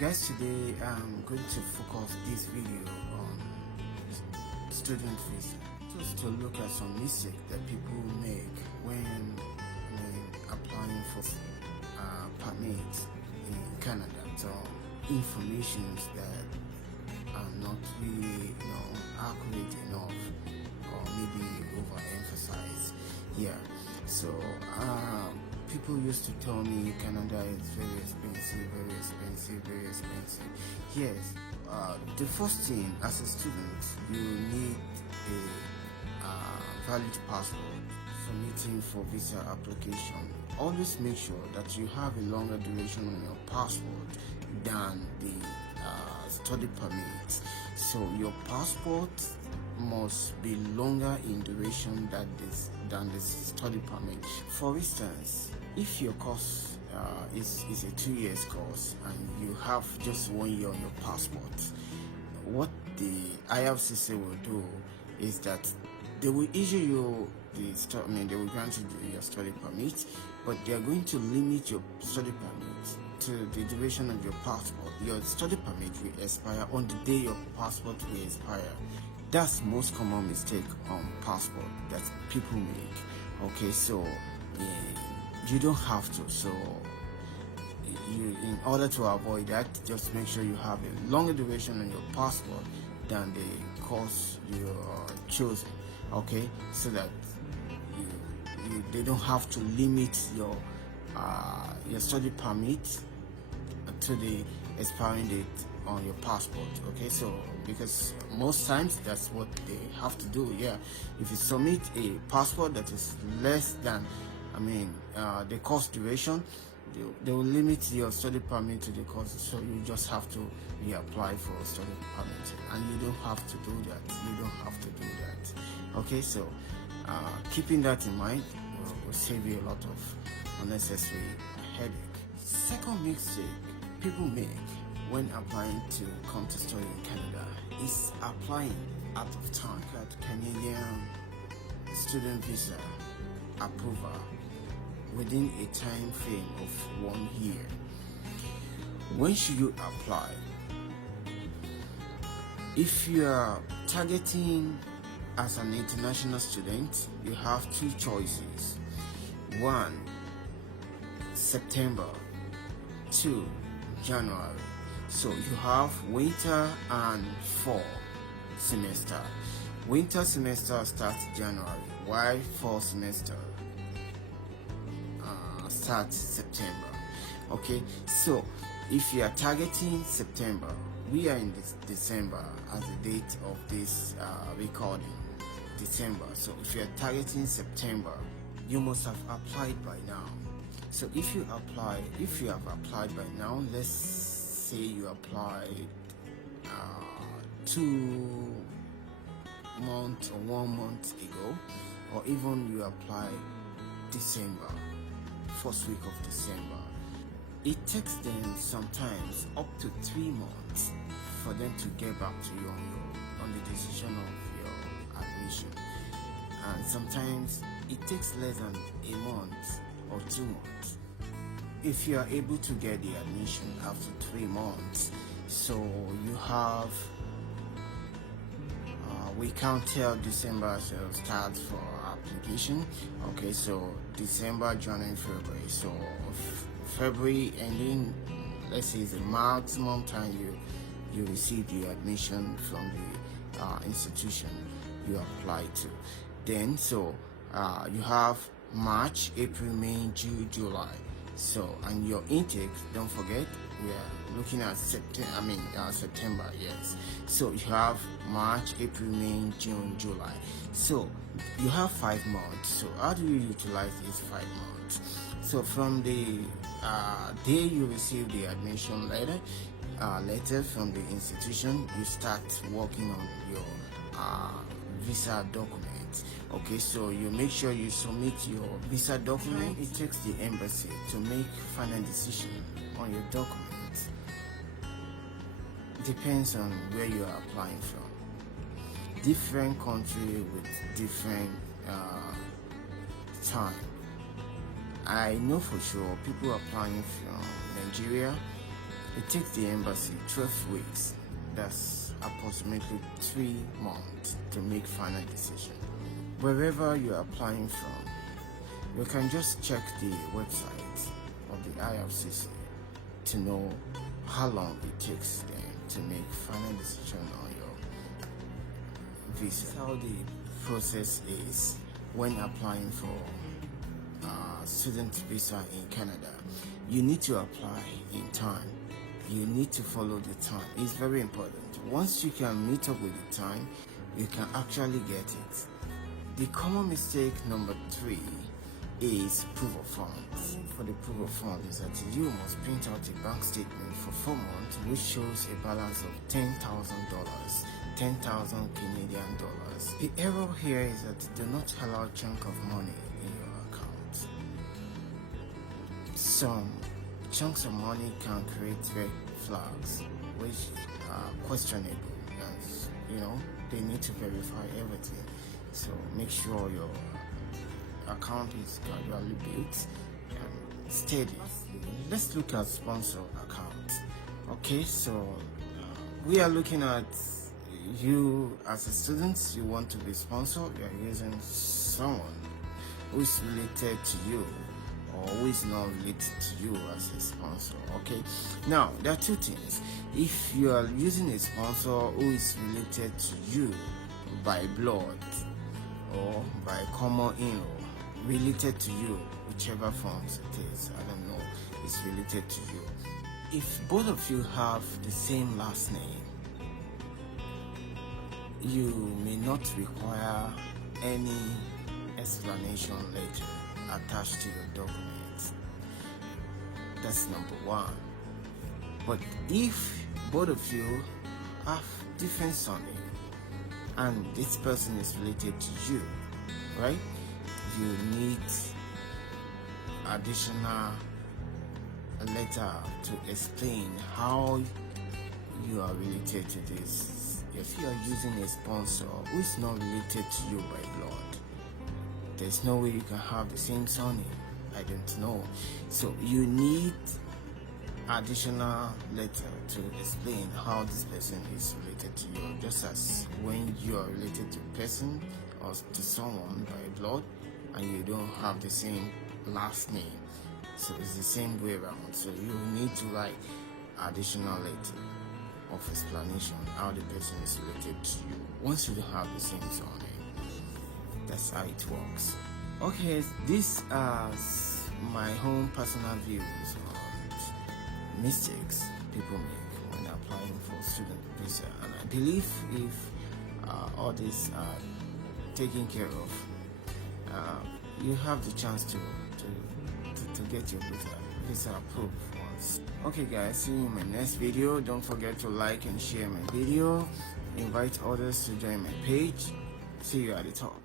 Guys, today I'm going to focus this video on student visa, just to look at some mistakes that people make when applying for permits in Canada. So informations that are not really accurate enough, or maybe overemphasized here. So people used to tell me Canada is very expensive, very expensive, very expensive. Yes, the first thing as a student, you need a valid passport submitting for visa application. Always make sure that you have a longer duration on your passport than the study permit. So your passport must be longer in duration than the study permit. For instance, if your course is a 2 years course and you have just 1 year on your passport, what the IRCC will do is that they will issue you they will grant you your study permit, but they are going to limit your study permit to the duration of your passport. Your study permit will expire on the day your passport will expire. That's most common mistake on passport that people make. Okay, so you don't have to. So in order to avoid that, just make sure you have a longer duration on your passport than the course you're choosing. Okay, so that they don't have to limit your study permit to the expiring date on your passport. Okay, so because most times that's what they have to do. Yeah, if you submit a passport that is less than the course duration, they will limit your study permit to the course, so you just have to reapply for a study permit, and you don't have to do that. Okay, so keeping that in mind will save you a lot of unnecessary headache. Second mistake people make when applying to come to study in Canada is applying out of time. At Canadian student visa approval within a time frame of 1 year. When should you apply? If you are targeting as an international student, you have two choices. 1, September. 2, January. So you have winter and fall semester. Winter semester starts January, while fall semester starts September. Okay, so if you are targeting September, we are in December as the date of this recording, December. So if you are targeting September, you must have applied by now. So if you have applied by now, let's say you applied 2 months or 1 month ago, or even you applied December, first week of December, it takes them sometimes up to 3 months for them to get back to you on the decision of your admission, and sometimes it takes less than a month or 2 months if you are able to get the admission after 3 months. So you have we can't tell December as a start for application. Okay, so December, January, February. So February ending, let's say, is the maximum time you receive the admission from the institution you apply to. Then so you have March, April, May, June, July. So, and your intake, don't forget, we are looking at September, yes. So you have March, April, May, June, July. So you have 5 months. So how do you utilize these 5 months? So from the day you receive the admission letter from the institution, you start working on your visa document. Okay, so you make sure you submit your visa document. It takes the embassy to make final decision on your document. Depends on where you are applying from. Different country with different time. I know for sure people applying from Nigeria, It takes the embassy 12 weeks, that's approximately 3 months, to make final decision. Wherever you're applying from, you can just check the website of the IRCC to know how long it takes them to make final decision on your visa. How the process is when applying for student visa in Canada. You need to apply in time. You need to follow the time. It's very important. Once you can meet up with the time, you can actually get it. The common mistake number 3 is proof of funds. For the proof of funds is that you must print out a bank statement for 4 months which shows a balance of $10,000, 10,000 Canadian dollars. The error here is that do not allow a chunk of money in your account. Some chunks of money can create red flags which are questionable, and they need to verify everything. So make sure your account is gradually built and steady. Let's look at sponsor account. Okay, so we are looking at you as a student. You want to be sponsored. You are using someone who is related to you or who is not related to you as a sponsor. Okay, now there are 2 things. If you are using a sponsor who is related to you by blood or by common in-law, related to you, whichever forms it is, I don't know, it's related to you. If both of you have the same last name, you may not require any explanation letter attached to your documents. That's number 1. But if both of you have different surname and this person is related to you, right? You need additional letter to explain how you are related to this. If you are using a sponsor who is not related to you by blood, there's no way you can have the same surname. I don't know. So you need additional letter to explain how this person is related to you, just as when you are related to a person or to someone by blood and you don't have the same last name. So it's the same way around. So you need to write additional letter of explanation how the person is related to you once you don't have the same surname. That's how it works. Okay, these are my own personal views on mistakes people make when applying for student visa, and I believe if all these are taken care of, you have the chance to get your visa approved once. Okay guys, see you in my next video. Don't forget to like and share my video. Invite others to join my page. See you at the top.